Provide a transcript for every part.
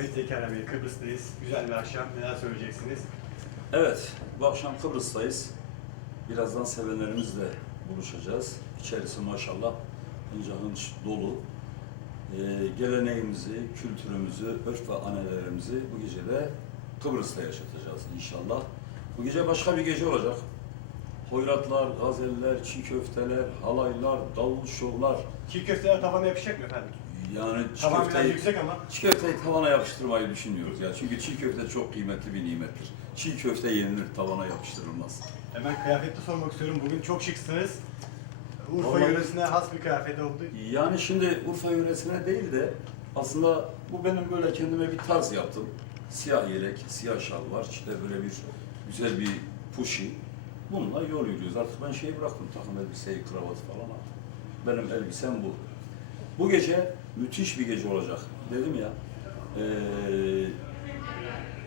Evet Zekeriya Bey, Kıbrıs'tayız. Güzel bir akşam. Neler söyleyeceksiniz? Evet, bu akşam Kıbrıs'tayız. Birazdan sevenlerimizle buluşacağız. İçerisi maşallah hınca hınç dolu. Ee, geleneğimizi, kültürümüzü, örf ve ananelerimizi bu gece de Kıbrıs'ta yaşatacağız inşallah. Bu gece başka bir gece olacak. Hoyratlar, gazeller, çiğ köfteler, halaylar, davul şovlar. Çiğ köfteler tavana yapışacak mı efendim? Yani çiğ Tavan biraz köfteyi, yüksek ama. çiğ köfteyi tavana yapıştırmayı düşünmüyoruz ya. Çünkü çiğ köfte çok kıymetli bir nimettir. Çiğ köfte yenilir, tavana yapıştırılmaz. Hemen kıyafette sormak istiyorum. Bugün çok şıksınız. Urfa Vallahi- yöresine has bir kıyafet oldu. Yani şimdi Urfa yöresine değil de aslında bu benim böyle kendime bir tarz yaptım. Siyah yelek, siyah şal var, işte böyle bir güzel bir puşi. Bununla yol yürüyoruz. Artık ben şeyi bıraktım, takım elbiseyi, kravatı falan artık. Benim elbisem bu. Bu gece müthiş bir gece olacak. Dedim ya, eee,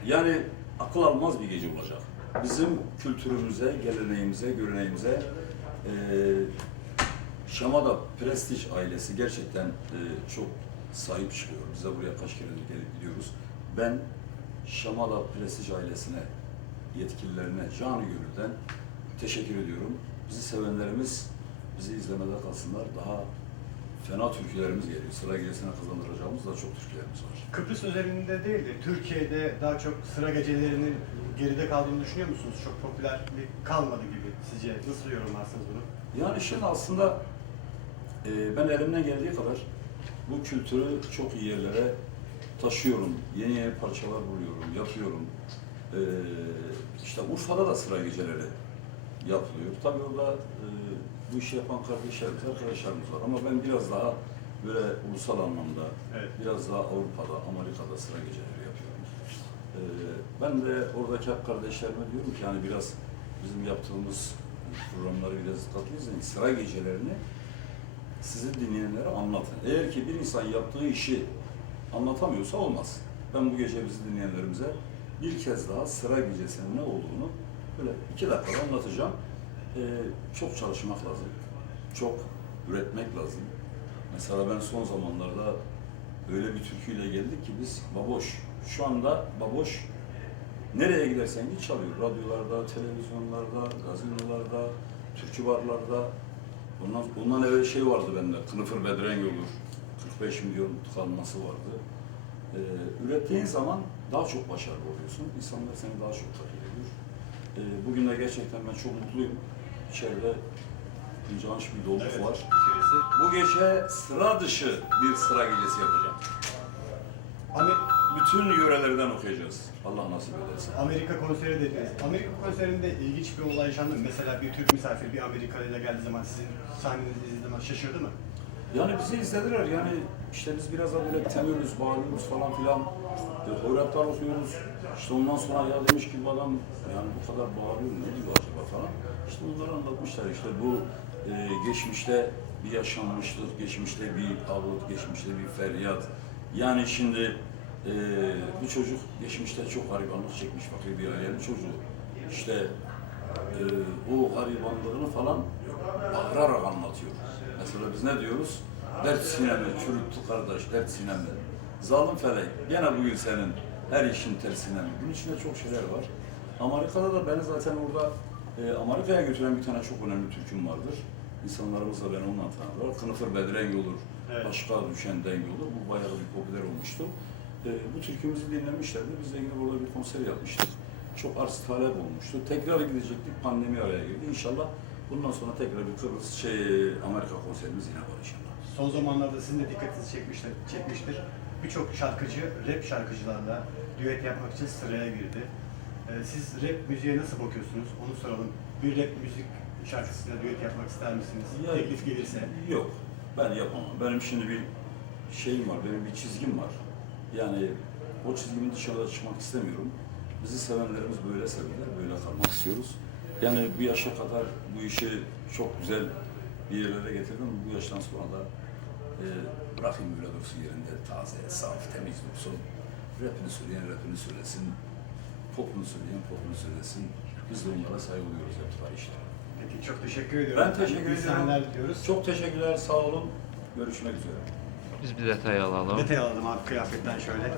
yani akıl almaz bir gece olacak. Bizim kültürümüze, geleneğimize, göreneğimize eee Şamada Prestij ailesi gerçekten e, çok sahip çıkıyor. Biz de buraya kaç kere gelip gidiyoruz. Ben Şamada Prestij ailesine, yetkililerine canı gönülden teşekkür ediyorum. Bizi sevenlerimiz bizi izlemede kalsınlar. Daha fena türkülerimiz geliyor. Sıra gerisine kazandıracağımız da çok türkülerimiz var. Kıbrıs özelinde değil de Türkiye'de daha çok sıra gecelerinin geride kaldığını düşünüyor musunuz? Çok popülerlik kalmadı gibi sizce. Nasıl yorumlarsınız bunu? Yani şimdi aslında e, ben elimden geldiği kadar bu kültürü çok iyi yerlere taşıyorum. Yeni yeni parçalar buluyorum, yapıyorum. E, işte Urfa'da da sıra geceleri yapılıyor. Tabii orada bu işi yapan kardeşlerimiz, arkadaşlarımız var. Ama ben biraz daha böyle ulusal anlamda, Evet. biraz daha Avrupa'da, Amerika'da sıra geceleri yapıyorum. E, ben de oradaki kardeşlerime diyorum ki yani biraz bizim yaptığımız programları biraz dikkatli izleyin. Sıra gecelerini sizi dinleyenlere anlatın. Eğer ki bir insan yaptığı işi anlatamıyorsa olmaz. Ben bu gece bizi dinleyenlerimize bir kez daha sıra gecesinin ne olduğunu böyle iki dakikada anlatacağım. Ee, çok çalışmak lazım. Çok üretmek lazım. Mesela ben son zamanlarda öyle bir türküyle geldik ki biz Baboş. Şu anda Baboş nereye gidersen git çalıyor. Radyolarda, televizyonlarda, gazinolarda, türkü barlarda. Ondan, ondan evvel şey vardı bende, Kılıfır Bedren olur. 45 milyon tıkanması vardı. Ee, ürettiğin zaman daha çok başarılı oluyorsun. İnsanlar seni daha çok takip ediyor. Ee, bugün de gerçekten ben çok mutluyum. İçeride incanç bir doluluk var. İçerisi. Bu gece sıra dışı bir sıra gecesi yapacağım. Amer- Bütün yörelerden okuyacağız. Allah nasip ederse. Amerika konseri dediniz. Amerika konserinde ilginç bir olay yaşandı mı? Mesela bir Türk misafir bir Amerikalı ile geldiği zaman sizin sahnenizi izlediği zaman şaşırdı mı? Yani bizi izlediler yani işte biz biraz da böyle temiyoruz, bağırıyoruz falan filan. E, hoyratlar okuyoruz. İşte ondan sonra ya demiş ki bu adam yani bu kadar bağırıyor ne diyor acaba falan. İşte bunları anlatmışlar işte bu e, geçmişte bir yaşanmışlık, geçmişte bir ağıt, geçmişte bir feryat. Yani şimdi e, bu çocuk geçmişte çok garibanlık çekmiş fakir bir ailenin çocuğu. İşte e, o garibanlığını falan bağırarak anlatıyor. Mesela biz ne diyoruz? Dert sinemi çürüttü kardeş, dert sinemi. Zalim felek, gene bugün senin her işin tersine? Bunun içinde çok şeyler var. Amerika'da da beni zaten orada e, Amerika'ya götüren bir tane çok önemli türküm vardır. İnsanlarımız da beni onunla tanırlar. Kınıfır Bedrengi olur, Evet. başka düşen dengi olur. Bu bayağı bir popüler olmuştu. E, bu türkümüzü dinlemişlerdi. Biz de yine orada bir konser yapmıştık. Çok arz talep olmuştu. Tekrar gidecektik, pandemi araya girdi. İnşallah bundan sonra tekrar bir Kıbrıs, şey, Amerika konserimiz yine var inşallah. Son zamanlarda sizin de dikkatinizi çekmiştir. çekmiştir. Birçok şarkıcı rap şarkıcılarla düet yapmak için sıraya girdi. Ee, siz rap müziğe nasıl bakıyorsunuz? Onu soralım. Bir rap müzik şarkısıyla düet yapmak ister misiniz? Ya- Teklif gelirse. Yok, ben yapamam. Benim şimdi bir şeyim var, benim bir çizgim var. Yani o çizgimin dışarıda çıkmak istemiyorum. Bizi sevenlerimiz böyle severler, böyle kalmak istiyoruz. Yani bu yaşa kadar bu işi çok güzel bir yerlere getirdim. Bu yaştan sonra da e, bırakayım böyle dursun yerinde, taze, saf, temiz dursun. Rapini söyleyen rapini söylesin, popunu söyleyen popunu söylesin. Biz de onlara saygı duyuyoruz yaptılar işte. Peki çok teşekkür ediyorum. Ben teşekkür İyi ediyorum. sahneler diliyoruz. Çok teşekkürler, sağ olun. Görüşmek üzere. Biz bir detay alalım. Detay alalım abi kıyafetten şöyle.